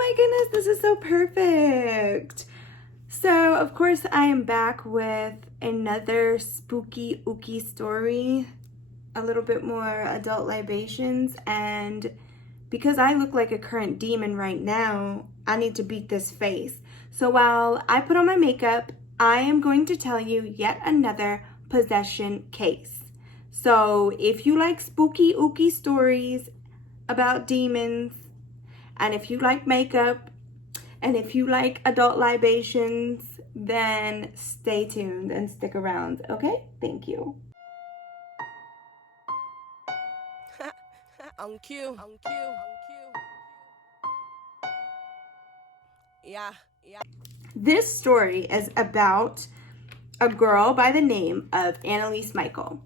my goodness, this is so perfect. So, of course, I am back with another spooky, ooky story. A little bit more adult libations. And because I look like a current demon right now, I need to beat this face. So while I put on my makeup, I am going to tell you yet another possession case. So if you like spooky, ooky stories about demons, and if you like makeup, and if you like adult libations, then stay tuned and stick around, okay? Thank you. On cue. Yeah. This story is about a girl by the name of Annalise Michael.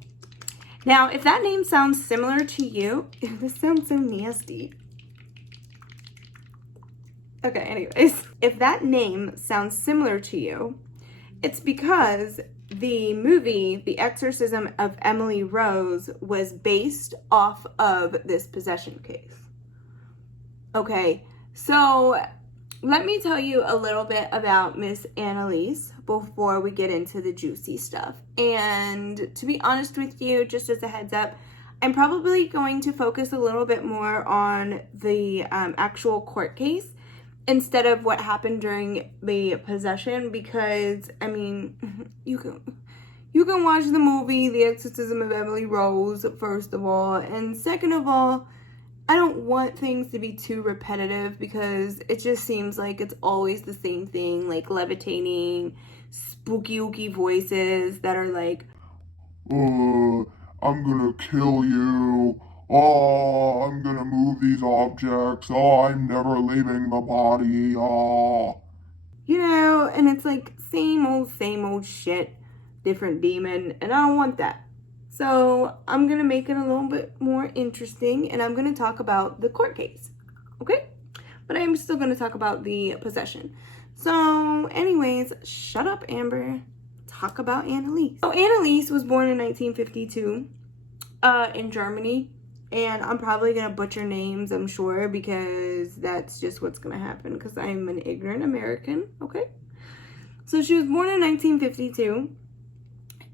Now, if that name sounds similar to you, this sounds so nasty. Okay, anyways, if that name sounds similar to you, it's because the movie, The Exorcism of Emily Rose, was based off of this possession case. Okay, so let me tell you a little bit about Miss Annalise before we get into the juicy stuff. And to be honest with you, just as a heads up, I'm probably going to focus a little bit more on the actual court case instead of what happened during the possession, because I mean, you can watch the movie The Exorcism of Emily Rose, first of all, and second of all, I don't want things to be too repetitive because it just seems like it's always the same thing, like levitating, spooky ooky voices that are like, I'm gonna kill you. Oh, I'm gonna move these objects. Oh, I'm never leaving the body. Oh. you know, and it's like same old shit, different demon, and I don't want that. So I'm gonna make it a little bit more interesting, and I'm gonna talk about the court case, okay? But I'm still gonna talk about the possession. So anyways, shut up, Amber. Talk about Annalise. So Annalise was born in 1952 in Germany. And I'm probably going to butcher names, I'm sure, because that's just what's going to happen because I'm an ignorant American, okay? So she was born in 1952.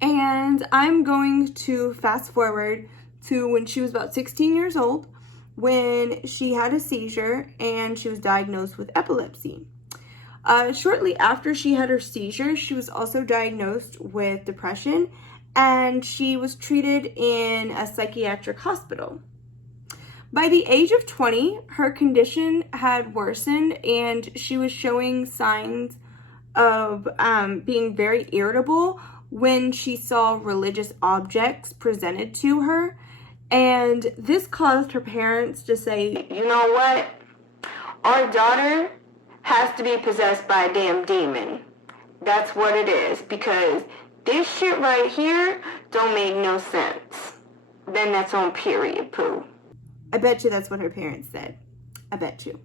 And I'm going to fast forward to when she was about 16 years old, when she had a seizure and she was diagnosed with epilepsy. Shortly after she had her seizure, she was also diagnosed with depression, and she was treated in a psychiatric hospital. By the age of 20, her condition had worsened, and she was showing signs of being very irritable when she saw religious objects presented to her. And this caused her parents to say, you know what? Our daughter has to be possessed by a damn demon. That's what it is, because this shit right here don't make no sense. Then that's on period, poo. I bet you that's what her parents said. I bet you.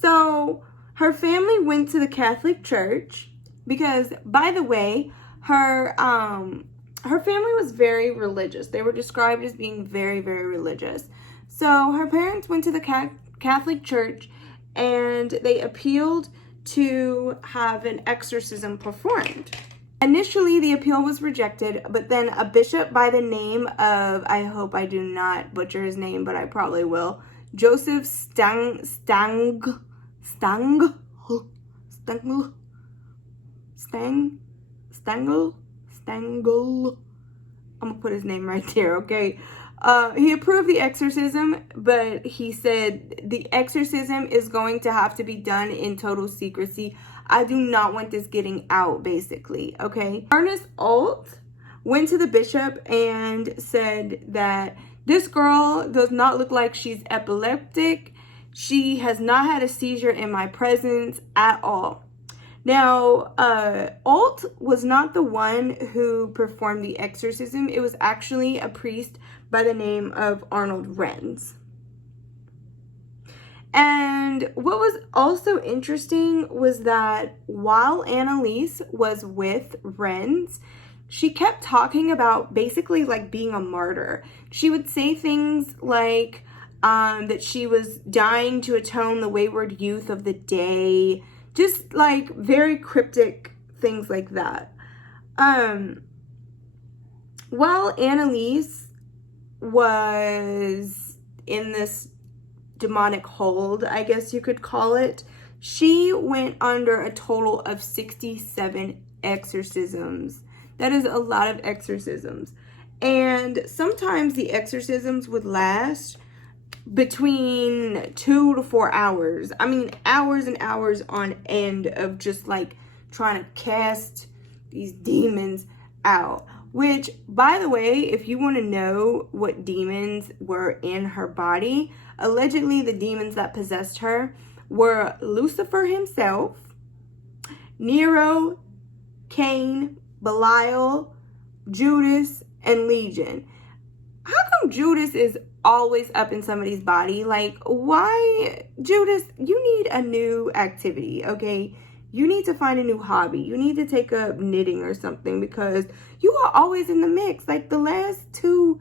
So her family went to the Catholic Church because, by the way, her family was very religious. They were described as being very, very religious. So her parents went to the Catholic Church and they appealed to have an exorcism performed. Initially, the appeal was rejected, but then a bishop by the name of, I hope I do not butcher his name, but I probably will, Joseph Stangl, I'm gonna put his name right there, okay? He approved the exorcism, but he said the exorcism is going to have to be done in total secrecy. I do not want this getting out, basically, okay? Ernest Alt went to the bishop and said that this girl does not look like she's epileptic. She has not had a seizure in my presence at all. Now, Alt was not the one who performed the exorcism. It was actually a priest by the name of Arnold Renz. And what was also interesting was that while Annalise was with Renz, she kept talking about basically like being a martyr. She would say things like, that she was dying to atone the wayward youth of the day. Just like very cryptic things like that. While Annalise was in this demonic hold, I guess you could call it, she went under a total of 67 exorcisms. That is a lot of exorcisms. And sometimes the exorcisms would last between 2 to 4 hours. I mean, hours and hours on end of just like trying to cast these demons out. Which, by the way, if you want to know what demons were in her body, allegedly the demons that possessed her were Lucifer himself, Nero, Cain, Belial, Judas, and Legion. How come Judas is always up in somebody's body? Like, why, Judas, you need a new activity, okay? You need to find a new hobby. You need to take up knitting or something, because you are always in the mix. Like the last 2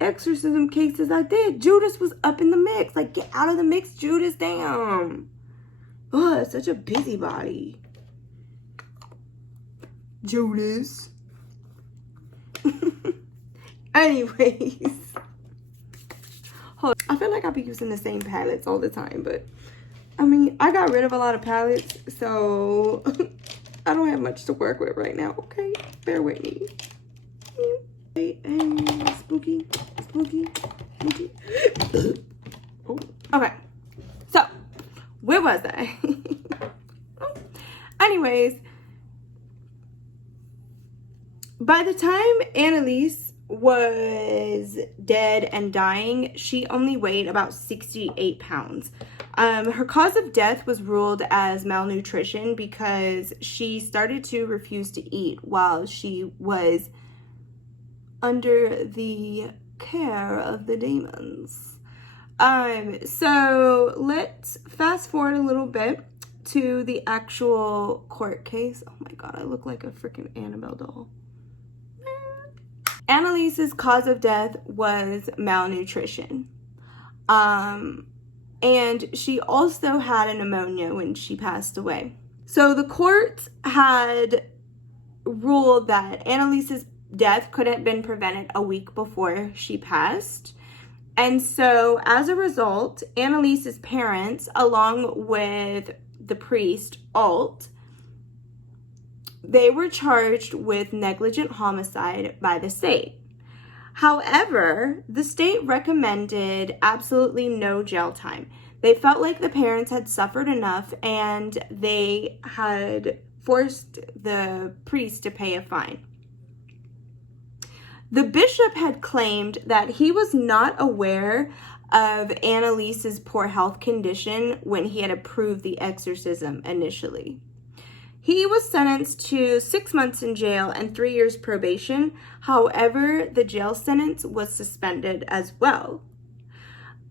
exorcism cases I did, Judas was up in the mix. Like, get out of the mix, Judas. Damn. Ugh, such a busybody. Judas. Anyways. Hold on. I feel like I be using the same palettes all the time, but I mean, I got rid of a lot of palettes, so I don't have much to work with right now. Okay, bear with me. And spooky. Oh. Okay, so where was I? Anyways, by the time Annalise was dead and dying, she only weighed about 68 pounds. Her cause of death was ruled as malnutrition because she started to refuse to eat while she was under the care of the demons. So let's fast forward a little bit to the actual court case. Oh my God, I look like a freaking Annabelle doll. Annalise's cause of death was malnutrition. And she also had a pneumonia when she passed away. So the court had ruled that Annalise's death could have been prevented a week before she passed. And so as a result, Annalise's parents, along with the priest, Alt, they were charged with negligent homicide by the state. However, the state recommended absolutely no jail time. They felt like the parents had suffered enough and they had forced the priest to pay a fine. The bishop had claimed that he was not aware of Annalise's poor health condition when he had approved the exorcism initially. He was sentenced to 6 months in jail and 3 years probation. However, the jail sentence was suspended as well.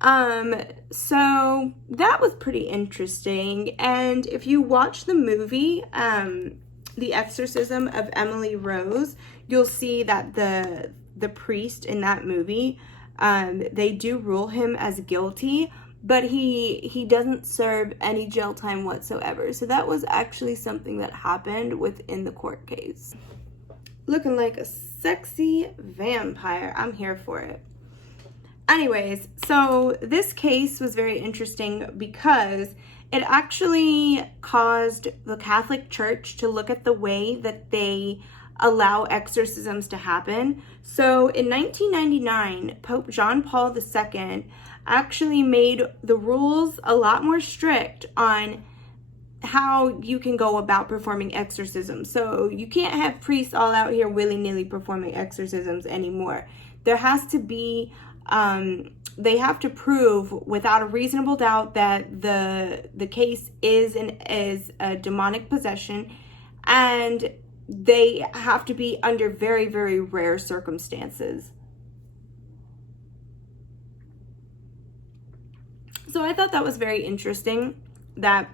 So that was pretty interesting. And if you watch the movie, The Exorcism of Emily Rose, you'll see that the priest in that movie, they do rule him as guilty, but he doesn't serve any jail time whatsoever. So that was actually something that happened within the court case. Looking like a sexy vampire. I'm here for it. Anyways, so this case was very interesting because it actually caused the Catholic Church to look at the way that they allow exorcisms to happen. So in 1999, Pope John Paul II actually made the rules a lot more strict on how you can go about performing exorcisms. So you can't have priests all out here willy-nilly performing exorcisms anymore. There has to be, they have to prove without a reasonable doubt that the case is a demonic possession, and they have to be under very, very rare circumstances. So I thought that was very interesting that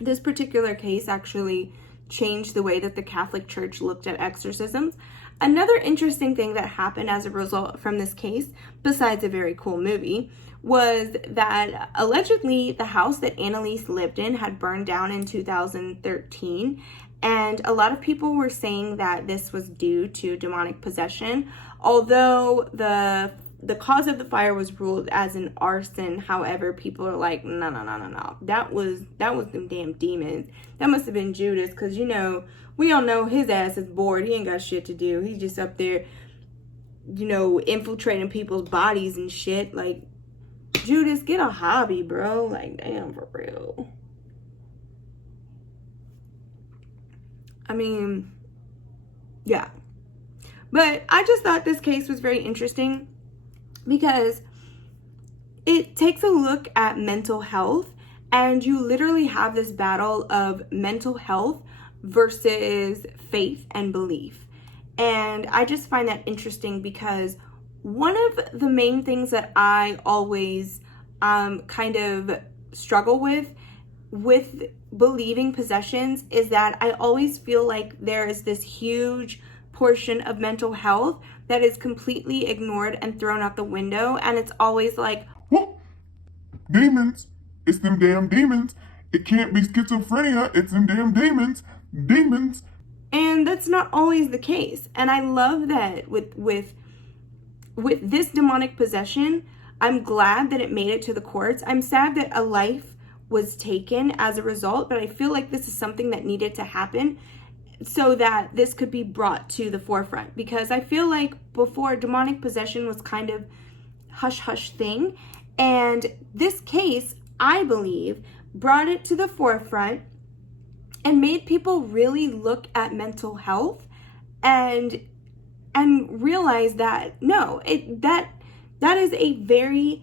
this particular case actually changed the way that the Catholic Church looked at exorcisms. Another interesting thing that happened as a result from this case, besides a very cool movie, was that allegedly the house that Annalise lived in had burned down in 2013. And a lot of people were saying that this was due to demonic possession, although the cause of the fire was ruled as an arson. However, people are like, no. That was them damn demons. That must have been Judas, because, you know, we all know his ass is bored. He ain't got shit to do. He's just up there, you know, infiltrating people's bodies and shit. Like, Judas, get a hobby, bro. Like, damn, for real. I mean, yeah. But I just thought this case was very interesting because it takes a look at mental health, and you literally have this battle of mental health versus faith and belief. And I just find that interesting because one of the main things that I always kind of struggle with believing possessions is that I always feel like there is this huge portion of mental health that is completely ignored and thrown out the window, and it's always like, well, demons. It's them damn demons. It can't be schizophrenia. It's them damn demons. Demons. And that's not always the case. And I love that with this demonic possession, I'm glad that it made it to the courts. I'm sad that a life was taken as a result, but I feel like this is something that needed to happen so that this could be brought to the forefront, because I feel like before, demonic possession was kind of hush-hush thing, and this case, I believe, brought it to the forefront and made people really look at mental health and realize that no, that is a very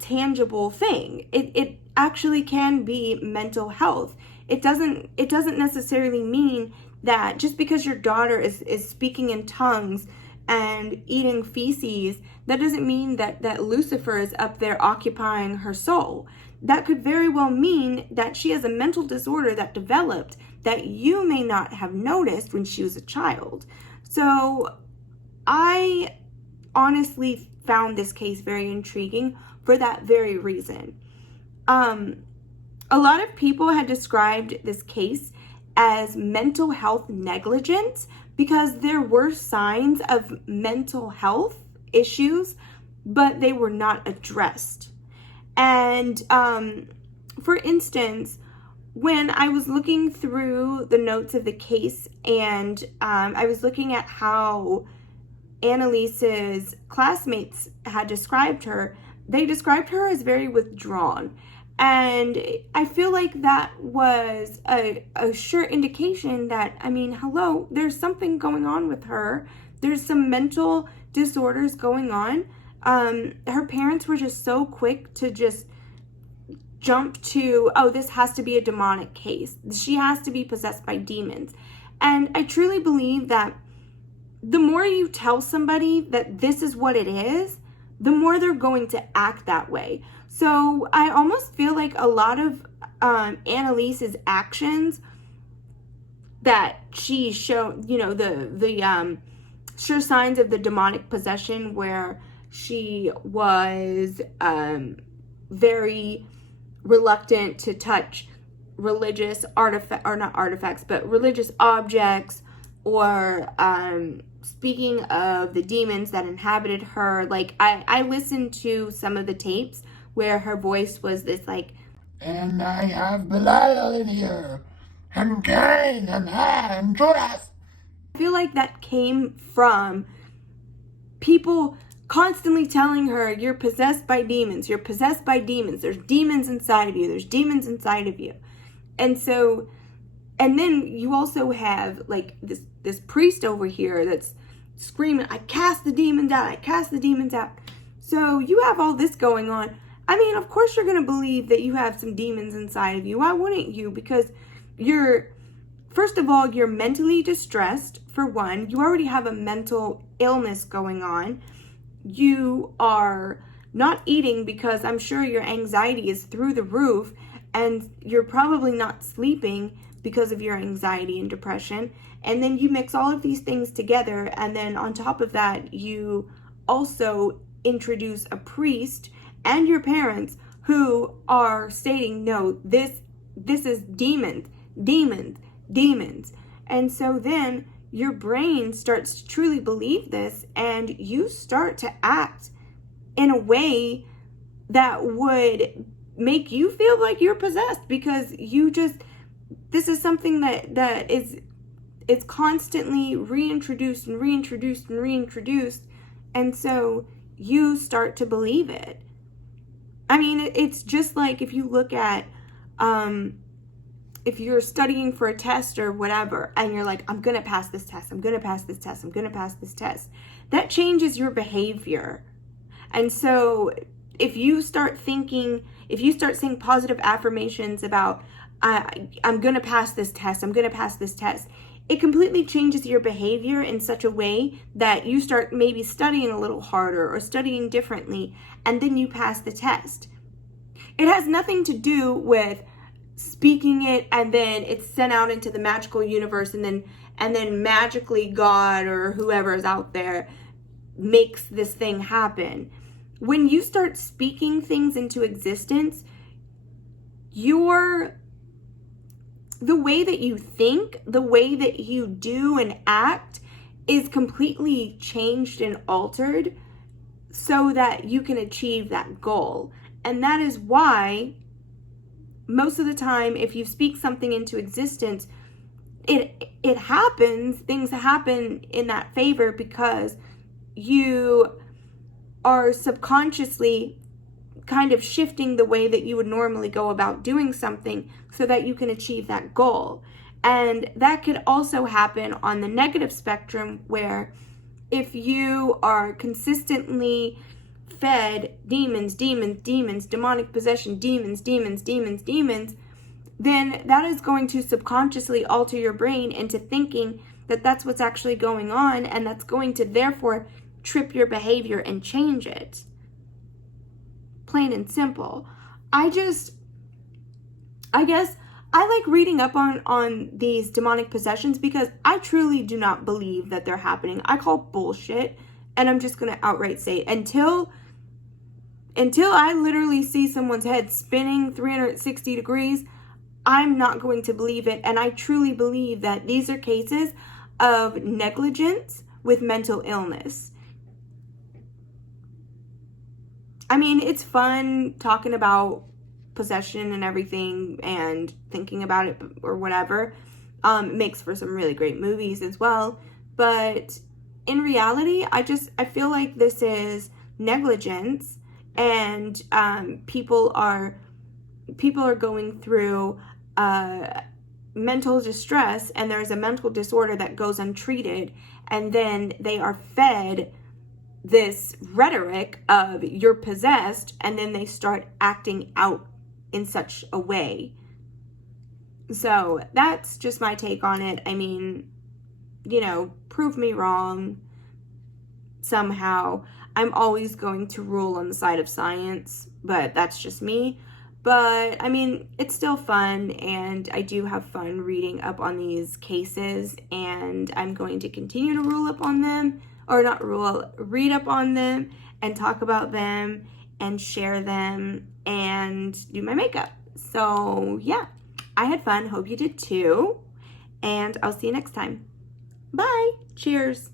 tangible thing. It actually can be mental health. It doesn't necessarily mean that just because your daughter is speaking in tongues and eating feces, that doesn't mean that Lucifer is up there occupying her soul. That could very well mean that she has a mental disorder that developed that you may not have noticed when she was a child. So I honestly found this case very intriguing for that very reason. A lot of people had described this case as mental health negligence because there were signs of mental health issues, but they were not addressed. And for instance, when I was looking through the notes of the case and I was looking at how Annalise's classmates had described her, they described her as very withdrawn. And I feel like that was a sure indication that, I mean, hello, there's something going on with her. There's some mental disorders going on. Her parents were just so quick to just jump to, oh, this has to be a demonic case. She has to be possessed by demons. And I truly believe that the more you tell somebody that this is what it is, the more they're going to act that way. So I almost feel like a lot of Annalise's actions that she showed, you know, the sure signs of the demonic possession, where she was very reluctant to touch religious religious objects, or speaking of the demons that inhabited her. Like I listened to some of the tapes where her voice was this like, and I have Belial in here, and Cain, and Judas. I feel like that came from people constantly telling her, you're possessed by demons, you're possessed by demons, there's demons inside of you, there's demons inside of you. And so, and then you also have like this priest over here that's screaming, I cast the demons out, I cast the demons out. So you have all this going on. I mean, of course you're going to believe that you have some demons inside of you. Why wouldn't you? Because first of all, you're mentally distressed, for one. You already have a mental illness going on. You are not eating because I'm sure your anxiety is through the roof, and you're probably not sleeping because of your anxiety and depression. And then you mix all of these things together, and then on top of that, you also introduce a priest and your parents who are stating, no, this is demons, demons, demons. And so then your brain starts to truly believe this, and you start to act in a way that would make you feel like you're possessed, because this is something that is constantly reintroduced and reintroduced and reintroduced, and so you start to believe it. I mean, it's just like if you look at if you're studying for a test or whatever, and you're like, I'm gonna pass this test, I'm gonna pass this test, I'm gonna pass this test, that changes your behavior. And so if you start saying positive affirmations about, I'm going to pass this test, I'm going to pass this test, it completely changes your behavior in such a way that you start maybe studying a little harder or studying differently, and then you pass the test. It has nothing to do with speaking it and then it's sent out into the magical universe, and then magically God or whoever is out there makes this thing happen. When you start speaking things into existence, the way that you think, the way that you do and act is completely changed and altered so that you can achieve that goal. And that is why most of the time, if you speak something into existence, it happens, things happen in that favor, because you are subconsciously kind of shifting the way that you would normally go about doing something so that you can achieve that goal. And that could also happen on the negative spectrum, where if you are consistently fed demons, demons, demons, demonic possession, demons, demons, demons, demons, then that is going to subconsciously alter your brain into thinking that that's what's actually going on, and that's going to therefore trip your behavior and change it. Plain and simple. I guess I like reading up on these demonic possessions because I truly do not believe that they're happening. I call bullshit, and I'm just going to outright say it. Until I literally see someone's head spinning 360 degrees, I'm not going to believe it. And I truly believe that these are cases of negligence with mental illness. I mean, it's fun talking about possession and everything and thinking about it or whatever. It makes for some really great movies as well. But in reality, I feel like this is negligence, and people are going through mental distress, and there's a mental disorder that goes untreated, and then they are fed this rhetoric of you're possessed, and then they start acting out in such a way. So that's just my take on it. I mean, prove me wrong somehow. I'm always going to rule on the side of science, but that's just me. But I mean, it's still fun, and I do have fun reading up on these cases, and I'm going to continue to read up on them and talk about them and share them and do my makeup. So yeah, I had fun. Hope you did too. And I'll see you next time. Bye. Cheers.